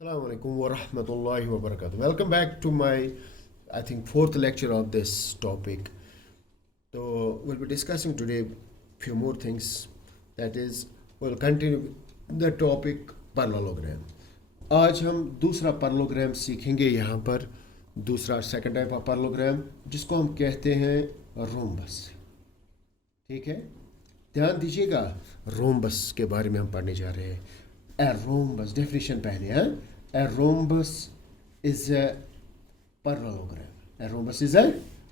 Assalamu alaikum wa rahmatullahi wa barakatuh. Welcome back to my, I think, fourth lecture of this topic. So we'll be discussing today few more things. That is, we'll continue the topic parallelogram. आज हम दूसरा parallelogram सीखेंगे यहाँ पर दूसरा second type of parallelogram जिसको हम कहते हैं रोम्बस. ठीक है, ध्यान दीजिएगा, रोम्बस के बारे में हम पढ़ने जा रहे हैं. A rhombus, definition पहले है. A rhombus is a parallelogram. A rhombus is a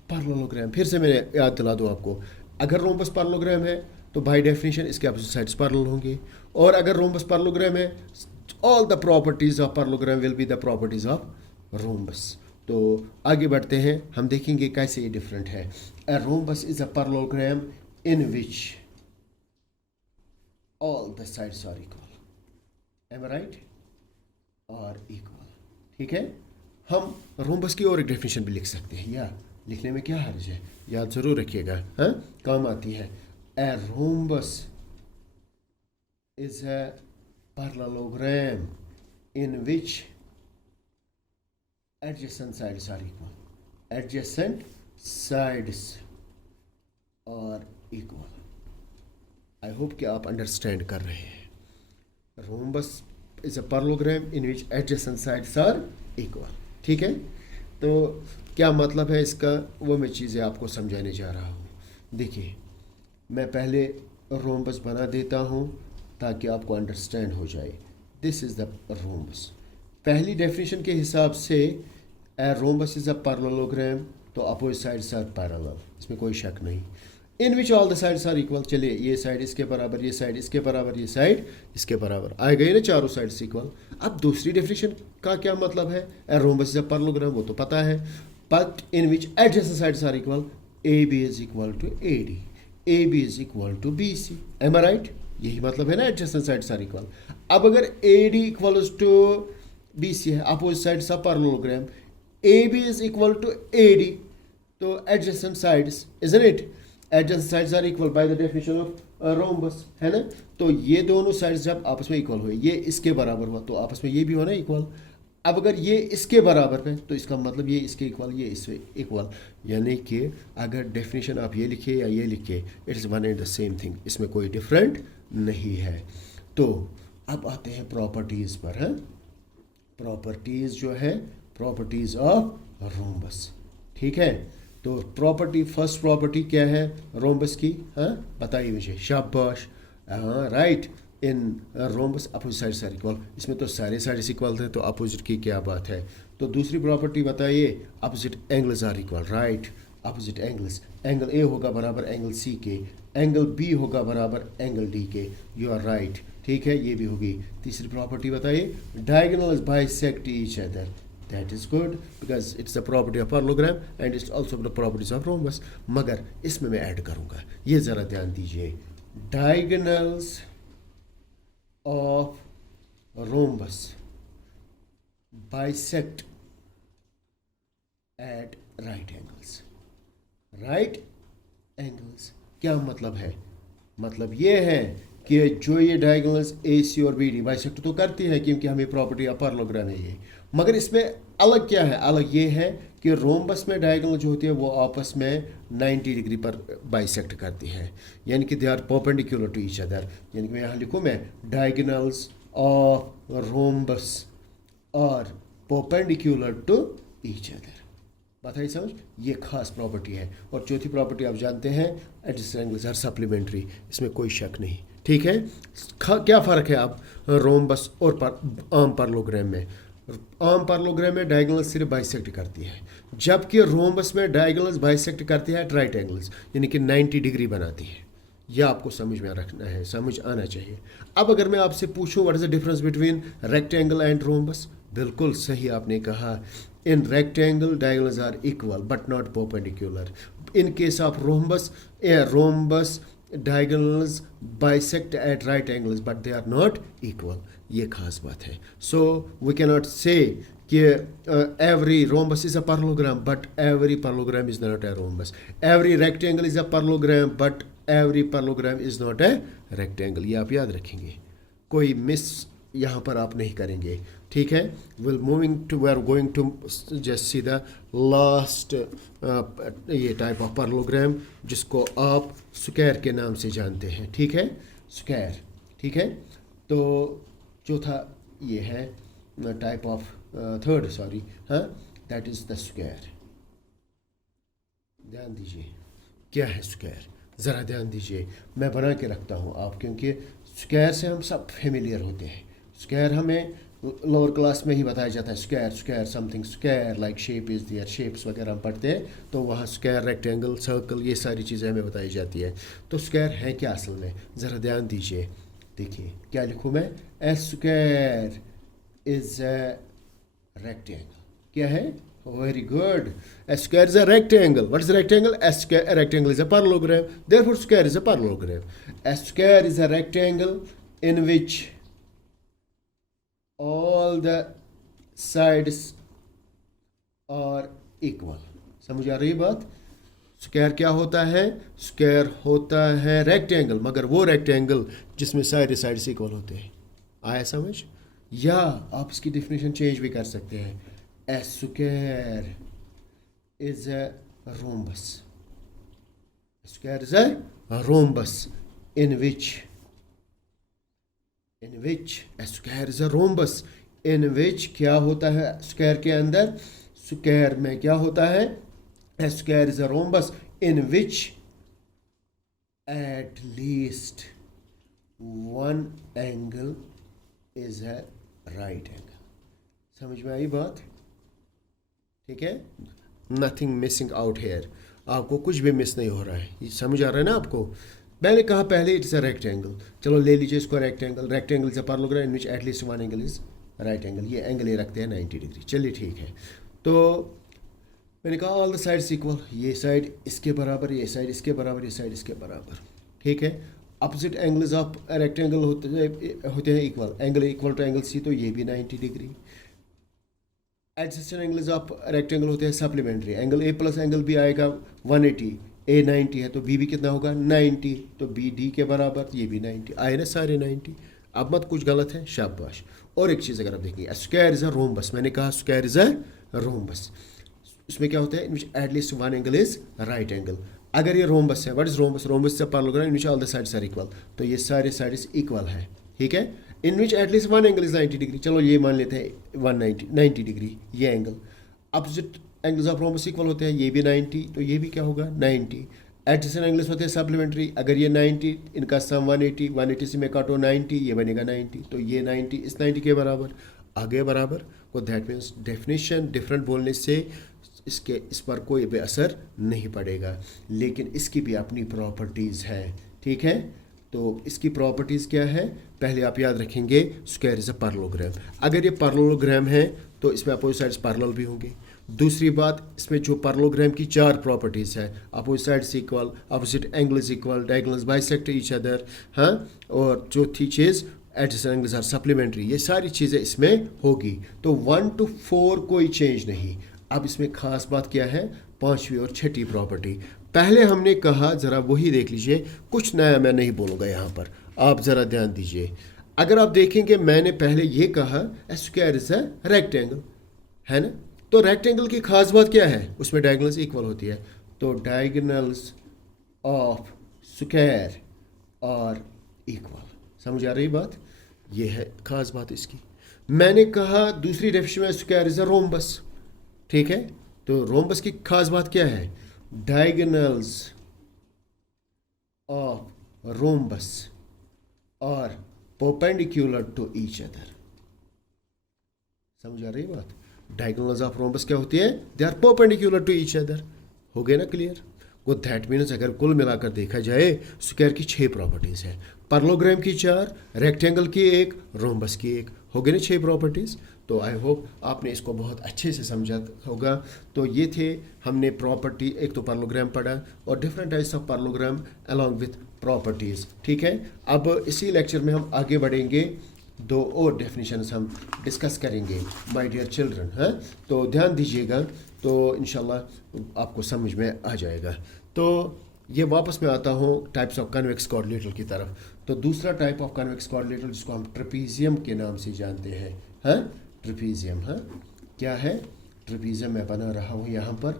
parallelogram. फिर से मैं याद दिला दूँ आपको, अगर रोम्बस parallelogram है तो बाय डेफिनेशन इसके अपोजिट साइड्स पैरेलल होंगे, और अगर रोम्बस parallelogram है all the properties of parallelogram will be the properties of rhombus. तो आगे बढ़ते हैं, हम देखेंगे कैसे ये डिफरेंट है. A rhombus is a parallelogram in which all the sides are equal. Am I right? और इक्वल. ठीक है, हम रोम्बस की और एक डेफिनेशन भी लिख सकते हैं, या लिखने में क्या हर्ज है, याद जरूर रखिएगा, हाँ, काम आती है. A rhombus is a parallelogram in which adjacent sides are equal. Adjacent sides are equal. I hope कि आप अंडरस्टैंड कर रहे हैं. Rhombus is a parallelogram in which adjacent sides are equal. ठीक है, तो क्या मतलब है इसका, वो मैं चीज़ें आपको समझाने जा रहा हूँ. देखिए, मैं पहले रोम्बस बना देता हूँ ताकि आपको अंडरस्टैंड हो जाए. This is the rhombus. पहली डेफिनेशन के हिसाब से a rhombus is a parallelogram, तो अपोजिट साइड्स आर पैरेलल, इसमें कोई शक नहीं. In which all the sides are equal. चलिए, ये साइड इसके बराबर, ये साइड इसके बराबर, ये साइड इसके बराबर, आ गए ना चारों साइड्स इक्वल. अब दूसरी डेफिनेशन का क्या मतलब है, a rhombus is a parallelogram, वो तो पता है, but in which adjacent sides are equal. A B is equal to A D, A B is equal to B C. Am I right? यही मतलब है ना, एडजेसेंट साइड्स आर इक्वल. अब अगर A D equals to B C है, opposite sides of parallelogram, A B is equal to A D, तो adjacent sides, isn't it, adjacent sides are equal by the definition of rhombus, है ना. तो ये दोनों sides जब आपस में इक्वल हुए, ये इसके बराबर हुआ, तो आपस में ये भी होना इक्वल. अब अगर ये इसके बराबर है तो इसका मतलब ये इसके इक्वल, ये इससे इक्वल. यानी कि अगर डेफिनेशन आप ये लिखे या ये लिखे, it is one and the same thing, इसमें कोई डिफरेंट नहीं है. तो अब आते हैं प्रॉपर्टीज़ पर. है प्रॉपर्टीज़ जो है, प्रॉपर्टीज़ ऑफ रोम्बस. ठीक है, तो प्रॉपर्टी, फर्स्ट प्रॉपर्टी क्या है रोम्बस की, हाँ बताइए मुझे, शाबाश. हाँ right, in rhombus opposite sides are equal. इसमें तो सारे साइड्स इक्वल थे, तो अपोजिट की क्या बात है. तो दूसरी प्रॉपर्टी बताइए, opposite angles are equal. Right, opposite angles, angle A होगा बराबर एंगल सी के, एंगल बी होगा बराबर एंगल डी के. You are right. ठीक है, ये भी होगी. तीसरी प्रॉपर्टी बताइए, diagonals bisect each other. That is good because it's the property of parallelogram and it's also the properties of rhombus. मगर इसमें मैं ऐड करूँगा, ये ज़रा ध्यान दीजिए. Diagonals of rhombus bisect at right angles. Right angles क्या मतलब है? मतलब ये है कि जो ये डायगोनल्स ए सी और बी डी बाइसेक्ट तो करती है, क्योंकि हमें प्रॉपर्टी ऑफ पैरेललोग्राम है ये. मगर इसमें अलग क्या है, अलग ये है कि रोम्बस में डायगोनल जो होती है वो आपस में 90 डिग्री पर बाइसेक्ट करती है, यानी कि they are perpendicular to each other. यानी कि मैं यहाँ लिखूँ, मैं diagonals of rhombus are perpendicular to each other. बताइए समझ, ये खास प्रॉपर्टी है. और चौथी प्रॉपर्टी आप जानते हैं, एडजेसेंट एंगल्स आर सप्लीमेंट्री, इसमें कोई शक नहीं. ठीक है, क्या फ़र्क है आप रोम्बस और आम पैरेललोग्राम में. आम पैरेललोग्राम में डायगोनल सिर्फ बाइसेक्ट करती है, जबकि रोम्बस में डायगोनल्स बाइसेक्ट करती है एट राइट एंगल्स, यानी कि 90 डिग्री बनाती है. यह आपको समझ में रखना है, समझ आना चाहिए. अब अगर मैं आपसे पूछूं what is the difference between rectangle and rhombus, बिल्कुल सही आपने कहा. In rectangle diagonals are equal but not perpendicular. In case of rhombus, rhombus diagonals bisect at right angles but they are not equal. ये खास बात है. So we cannot say कि every rhombus is a parallelogram but every parallelogram is not a rhombus. Every rectangle is a parallelogram but every parallelogram is not a rectangle. ये आप याद रखेंगे, कोई मिस यहाँ पर आप नहीं करेंगे. ठीक है, we are going to just see the last ये टाइप ऑफ पैरेललोग्राम जिसको आप स्क्वायर के नाम से जानते हैं, ठीक है, स्क्वायर, ठीक है। तो चौथा ये है टाइप ऑफ थर्ड, सॉरी, हाँ, दैट इज़ द स्क्वायर। ध्यान दीजिए क्या है स्क्वायर, ज़रा ध्यान दीजिए, मैं बना के रखता हूँ आप, क्योंकि स्क्वायर से हम सब फेमिलियर होते हैं। स्क्वायर हमें लोअर क्लास में ही बताया जाता है, square square something square like shape is there, shapes वगैरह हम पढ़ते हैं तो वहाँ स्क्वायर, रेक्टेंगल, सर्कल, ये सारी चीज़ें हमें बताई जाती है। तो स्क्वायर है क्या असल में, ज़रा ध्यान दीजिए, देखिए क्या लिखूँ मैं, ए स्क्वायर इज़ ए रेक्टेंगल। क्या है, very good, a square is a rectangle. What is a rectangle? A rectangle is a parallelogram, therefore square is a parallelogram. A square is a rectangle in which all the sides are equal. समझ आ रही बात? Square क्या होता है, square होता है rectangle, मगर वो रेक्टेंगल जिसमें सारे साइड्स इक्वल होते हैं। आया समझ? या आप इसकी डेफिनेशन चेंज भी कर सकते हैं, a square is a rhombus. A square is a rhombus in which a square is a rhombus in which क्या होता है स्क्वायर के अंदर, स्क्वायर में क्या होता है, a square is a rhombus in which at least one angle is a right angle. समझ में आई बात? ठीक है, नथिंग मिसिंग आउट हेयर, आपको कुछ भी मिस नहीं हो रहा है, ये समझ आ रहा है ना आपको। मैंने कहा पहले इट्स अ रेक्टेंगल, चलो ले लीजिए इसको rectangle, rectangle is a parallelogram in which at least one angle is right angle, ये एंगल ये रखते हैं 90 डिग्री, चलिए ठीक है। तो मैंने कहा ऑल द साइड्स इक्वल, ये साइड इसके बराबर, ये साइड इसके बराबर, ये साइड इसके बराबर, ठीक है। अपोजिट एंगल्स ऑफ रेक्टेंगल होते हैं equal, angle equal to angle C, तो ये भी 90 degree. Adjacent angles of rectangle होते हैं supplementary, angle A plus angle B आएगा 180, ए 90 है तो बी भी कितना होगा 90, तो बी डी के बराबर, ये भी 90, आए ना सारे 90। अब मत कुछ गलत है, शाबाश। और एक चीज़ अगर आप देखेंगे, स्क्वायर इज अ रोम्बस, मैंने कहा स्क्वायर इज अ रोम्बस, उसमें क्या होता है, in which at least one angle is right angle. अगर ये रोम्बस है, what is rhombus, rhombus is a parallelogram in which all the sides are equal, तो ये सारे साइड्स इक्वल है, ठीक है। In which at least one angle is 90 degree, चलो ये मान लेते हैं 90 डिग्री ये angle. Opposite angles of rhombus equal होते हैं, ये भी 90, तो ये भी क्या होगा 90। एडजेसेंट एंगल्स होते हैं सप्लीमेंट्री, अगर ये 90 इनका सम 180 से मैं काटो 90, ये बनेगा 90, तो ये 90 इस 90 के बराबर आ गए बराबर। तो दैट मीन्स डेफिनेशन डिफरेंट बोलने से इस पर कोई भी असर नहीं पड़ेगा, लेकिन इसकी भी अपनी प्रॉपर्टीज़ है, ठीक है। तो इसकी प्रॉपर्टीज़ क्या है, पहले आप याद रखेंगे स्क्वायर इज अ पैरेललोग्राम, अगर ये पैरेललोग्राम है तो इसमें अपोजिट साइड्स पैरेलल भी होंगे। दूसरी बात, इसमें जो पैरेललोग्राम की 4 प्रॉपर्टीज़ है, opposite sides equal, opposite angles equal, diagonals bisect each other, हाँ, और चौथी चीज़ एडजेसेंट एंगल्स आर सप्लीमेंट्री, ये सारी चीज़ें इसमें होगी। तो 1 to 4 कोई चेंज नहीं। अब इसमें ख़ास बात क्या है, 5वीं और 6ठी प्रॉपर्टी। पहले हमने कहा, ज़रा वही देख लीजिए, कुछ नया मैं नहीं बोलूँगा यहाँ पर, आप ज़रा ध्यान दीजिए। अगर आप देखेंगे मैंने पहले ये कहा स्क्वायर इज अ रेक्टेंगल, है ना, तो रेक्टेंगल की खास बात क्या है, उसमें डायगोनल्स इक्वल होती है, तो डायगोनल्स ऑफ स्क्वायर और इक्वल, समझ आ रही बात, ये है खास बात इसकी। मैंने कहा दूसरी डेफिनेशन में स्क्वायर इज अ रोम्बस, ठीक है, तो रोम्बस की खास बात क्या है, डायगोनल्स ऑफ रोम्बस और परपेंडिकुलर टू ईच अदर, समझ आ रही बात। डायगोनल्स ऑफ रोम्बस क्या होती है, they are perpendicular to each other, हो गए ना क्लियर। वो दैट मीन्स अगर कुल मिलाकर देखा जाए स्क्वायर की 6 प्रॉपर्टीज़ है, पैरेललोग्राम की 4, रेक्टेंगल की 1, रोम्बस की 1, हो गए ना 6 प्रॉपर्टीज़। तो आई होप आपने इसको बहुत अच्छे से समझा होगा। तो ये थे हमने प्रॉपर्टी, एक तो पैरेललोग्राम पढ़ा और different types of parallelogram along with properties, ठीक है। अब इसी लेक्चर में हम आगे बढ़ेंगे, 2 और डेफिनेशंस हम डिस्कस करेंगे माय डियर चिल्ड्रन, हैं, तो ध्यान दीजिएगा, तो इंशाल्लाह आपको समझ में आ जाएगा। तो ये वापस मैं आता हूँ टाइप्स ऑफ कन्वेक्स कोऑर्डिनेटर की तरफ। तो दूसरा टाइप ऑफ कन्वेक्स कोऑर्डिनेटर जिसको हम ट्रेपीजियम के नाम से जानते हैं, हैं, ट्रेपीजियम। हाँ, क्या है? ट्रेपीजियम मैं बना रहा हूँ यहाँ पर,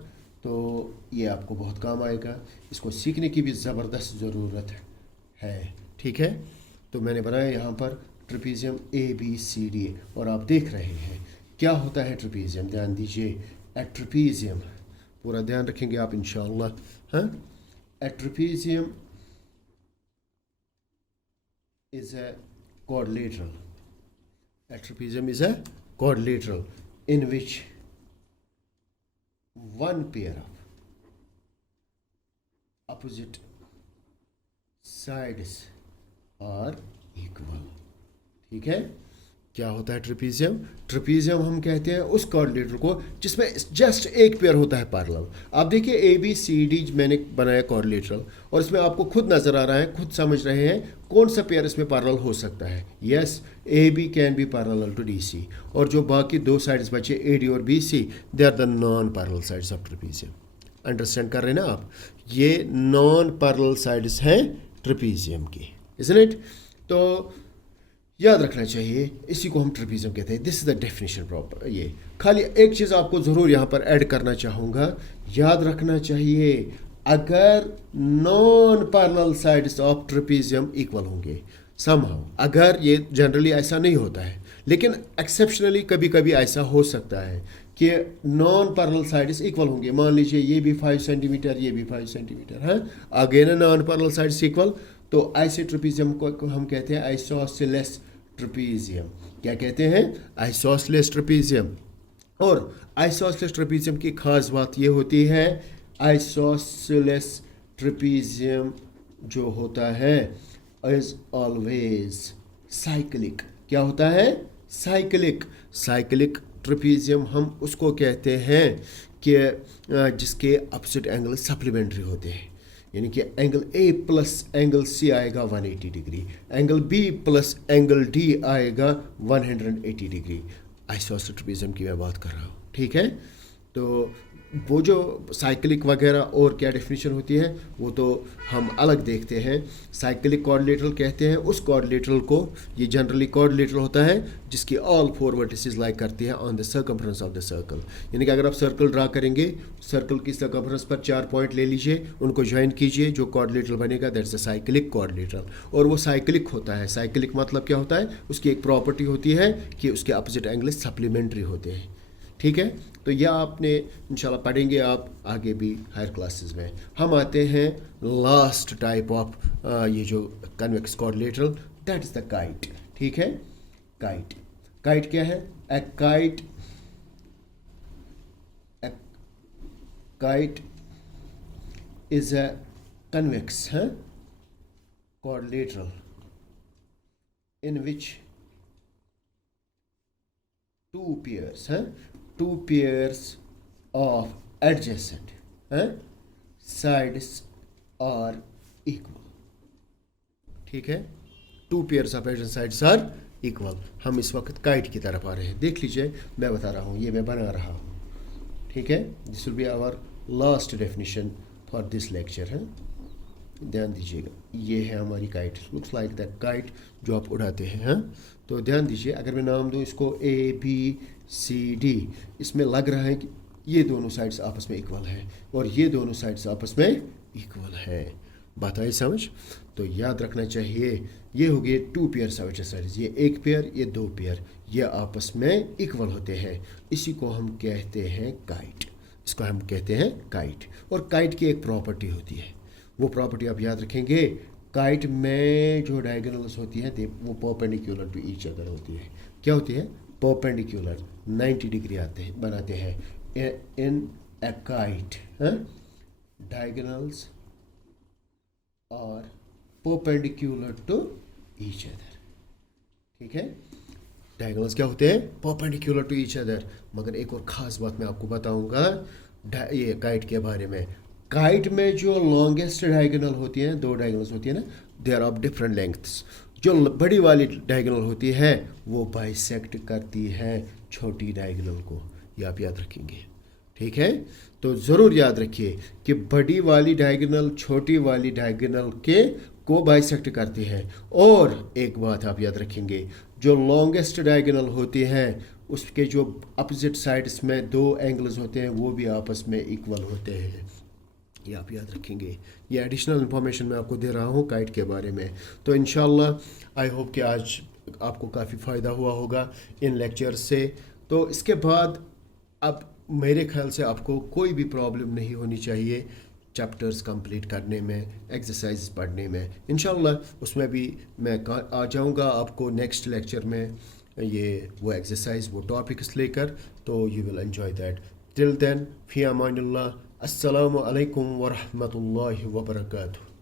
तो ये आपको बहुत काम आएगा। इसको सीखने की भी ज़बरदस्त ज़रूरत है। ठीक है, तो मैंने बनाया यहाँ पर ट्रेपीजियम ABCD, और आप देख रहे हैं क्या होता है ट्रेपीजियम। ध्यान दीजिए, ए ट्रेपीजियम, पूरा ध्यान रखेंगे आप इंशाअल्लाह। हाँ, ए trapezium is a quadrilateral. A trapezium is a quadrilateral in which one pair of opposite sides are equal. ठीक है, क्या होता है ट्रेपीजियम? ट्रेपीजियम हम कहते हैं उस कोऑर्डिनेटर को जिसमें जस्ट एक पेयर होता है पैरेलल। आप देखिए ABCD मैंने बनाया कोऑर्डिनेटर, और इसमें आपको खुद नज़र आ रहा है, खुद समझ रहे हैं कौन सा पेयर इसमें पैरेलल हो सकता है। Yes, AB can be parallel to DC, और जो बाकी दो साइड्स बचे AD और BC, they are the non parallel sides of trapezium. Understand कर रहे हैं ना आप? ये नॉन पैरेलल साइड्स हैं ट्रेपीजियम की, इज़न्ट इट? तो याद रखना चाहिए, इसी को हम ट्रेपीजियम कहते हैं। This is the definition proper. ये खाली एक चीज़ आपको ज़रूर यहाँ पर ऐड करना चाहूँगा, याद रखना चाहिए, अगर non parallel sides of trapezium equal होंगे समहाउ, अगर ये जनरली ऐसा नहीं होता है, लेकिन एक्सेप्शनली कभी कभी ऐसा हो सकता है कि नॉन पैरेलल साइड्स इक्वल होंगे। मान लीजिए ये भी 5 सेंटीमीटर, ये भी 5 सेंटीमीटर है, आगे ना नॉन पैरेलल साइड्स इक्वल, तो ऐसे ट्रेपीजियम को हम कहते हैं आइसोसेलेस ट्रेपीजियम। क्या कहते हैं? Isosceles trapezium. और आइसोसेलेस ट्रेपीजियम की खास बात ये होती है, आइसोसेलेस ट्रेपीजियम जो होता है इज ऑलवेज साइक्लिक। क्या होता है? साइक्लिक। साइक्लिक ट्रेपीजियम हम उसको कहते हैं कि जिसके अपोजिट एंगल सप्लीमेंट्री होते हैं, यानी कि angle A plus angle C आएगा 180 degree, angle B plus angle D आएगा 180 डिग्री। आइसोसेलेस ट्रेपीजियम की मैं बात कर रहा हूँ। ठीक है, तो वो जो साइक्लिक वगैरह और क्या डेफिनेशन होती है वो तो हम अलग देखते हैं। साइक्लिक कोऑर्डिनेटर कहते हैं उस कोऑर्डिनेटर को, ये जनरली कोऑर्डिनेटर होता है जिसकी ऑल 4 वर्टिसेस लाई करती है on the circumference of the circle. यानी कि अगर आप सर्कल ड्रा करेंगे, सर्कल की सर्कमफ्रेंस पर 4 पॉइंट ले लीजिए, उनको ज्वाइन कीजिए, जो कोऑर्डिनेटर बनेगा दैट्स अ साइक्लिक कोऑर्डिनेटर। और वो साइक्लिक होता है। साइक्लिक मतलब क्या होता है? उसकी एक प्रॉपर्टी होती है कि उसके अपोजिट एंगल सप्लीमेंट्री होते हैं। ठीक है, तो यह आपने इंशाल्लाह पढ़ेंगे आप आगे भी हायर क्लासेस में। हम आते हैं लास्ट टाइप ऑफ ये जो convex coordinator, that is the kite. ठीक है, काइट। काइट क्या है? ए kite is a convex coordinator in which two pairs of adjacent sides are equal. ठीक है, 2 pairs of adjacent sides are equal। हम इस वक्त काइट की तरफ आ रहे हैं। देख लीजिए, मैं बता रहा हूँ, ये मैं बना रहा हूँ। ठीक है, this will be our last definition for this lecture है। ध्यान दीजिएगा, ये है हमारी kite. Looks like the kite जो आप उड़ाते हैं। हाँ, तो ध्यान दीजिए, अगर मैं नाम दूँ इसको ABCD, इसमें लग रहा है कि ये दोनों साइड्स आपस में इक्वल है और ये दोनों साइड्स आपस में इक्वल है। बात आई समझ? तो याद रखना चाहिए, ये हो गए 2 पेयर्स ऑफ साइड्स, ये एक पेयर, ये 2 पेयर, ये आपस में इक्वल होते हैं। इसी को हम कहते हैं काइट। इसको हम कहते हैं काइट। और काइट की एक प्रॉपर्टी होती है, वो प्रॉपर्टी आप याद रखेंगे। काइट में जो डायगोनल्स होती हैं वो परपेंडिकुलर टू ईच अदर होती है। क्या होती है? परपेंडिकुलर, 90 डिग्री बनाते हैं in a kite. Diagonals are perpendicular to each other. ठीक है, डायगोनल्स क्या होते हैं? Perpendicular to each other. मगर एक और ख़ास बात मैं आपको बताऊंगा ये काइट के बारे में। काइट में जो लॉन्गेस्ट डायगोनल होती है, 2 डायगोनल्स होती है ना, they are of different lengths. जो बड़ी वाली डायगोनल होती है वो बाइसेक्ट करती है छोटी डायगोनल को। ये आप याद रखेंगे। ठीक है, तो ज़रूर याद रखिए कि बड़ी वाली डायगोनल छोटी वाली डायगोनल को बाइसेक्ट करती है। और एक बात आप याद रखेंगे, जो लॉन्गेस्ट डायगोनल होती है उसके जो अपोजिट साइड्स में दो एंगल्स होते हैं वो भी आपस में इक्वल होते हैं। ये आप याद रखेंगे। ये एडिशनल इन्फॉर्मेशन मैं आपको दे रहा हूँ काइट के बारे में। तो इंशाल्लाह आई होप कि आज आपको काफ़ी फ़ायदा हुआ होगा इन लेक्चर से। तो इसके बाद अब मेरे ख्याल से आपको कोई भी प्रॉब्लम नहीं होनी चाहिए चैप्टर्स कंप्लीट करने में, एक्सरसाइज पढ़ने में। इंशाल्लाह उसमें भी मैं आ जाऊंगा आपको नेक्स्ट लेक्चर में, ये वो एक्सरसाइज वो टॉपिक्स लेकर। तो you will enjoy that. Till then, फी अमानिल्लाह। अस्सलामु अलैकुम व रहमतुल्लाहि व बरकातुहू।